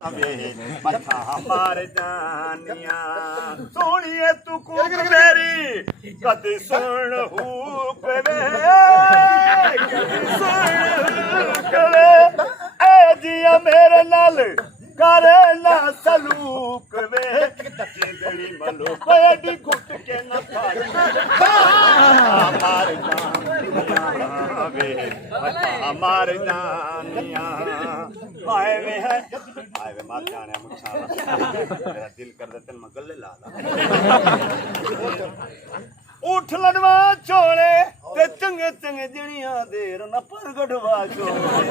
मथा मार जानिया सोनिए तू कूक मेरी कदी सुन हुक वे ए जिया मेरे नाल करे ना सलूक वे जिंदड़ी मलो पेड़ी घुट के न मार जानिया वे मथा मार जानिया पाए वे है आए वे मार जाने मुच्छा मेरा दिल कर दे तेल में गले ला उठ लड़वा छोड़े ते चंगे चंगे जड़ियां देर न परगड़वा छोड़े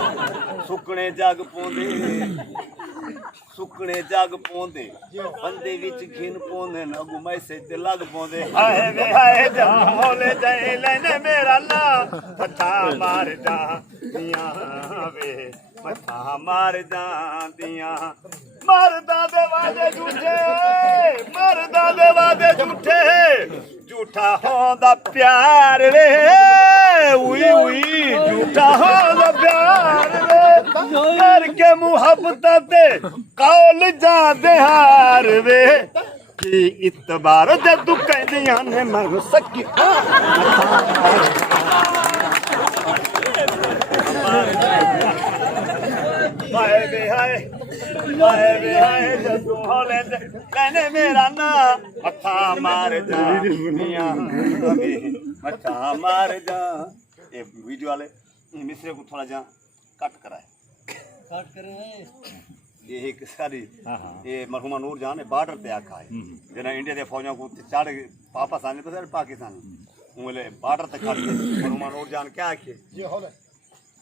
सुकने जग पोंदे बंदे विच घिन पोंदे न अगु मैसे ते लग पोंदे हाय वे हाय जा होले जाए लेने मेरा ला मथा मार जा दियां वे मथा मार जांदियां मरदा दे वादे झूठे झूठा होंदा प्यार वे उई उई झूठा होंदा प्यार वे करके मुहब्बत ते कौल जांदे हार वे की इतबार दे तू कहदियां ने मर सकी हाय वे हाय जदू होले मैंने मेरा ना मथा मार जा मथा मार जा ये वीडियो वाले मिसरे को थोड़ा जा कट करे ये एक सारी ये मरहुमा नूर जान बॉर्डर पे आखा है जना इंडिया दे फौजों को चढ़ वापस आने तो पाकिस्तानी उंगले बॉर्डर तक खड़ के मरहुमा नूर जान क्या आखे ये होले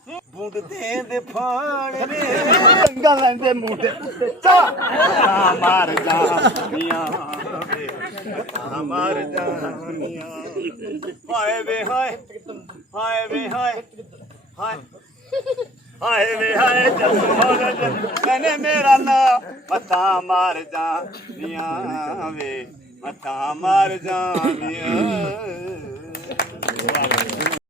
बूंद दे फाड़ रे गंगा दे मुंडे चा मार जा मियां मार जा मियां हाय वे हाय जब होले मैंने मेरा ना मथा मार जा मियां वे मथा मार जा मियां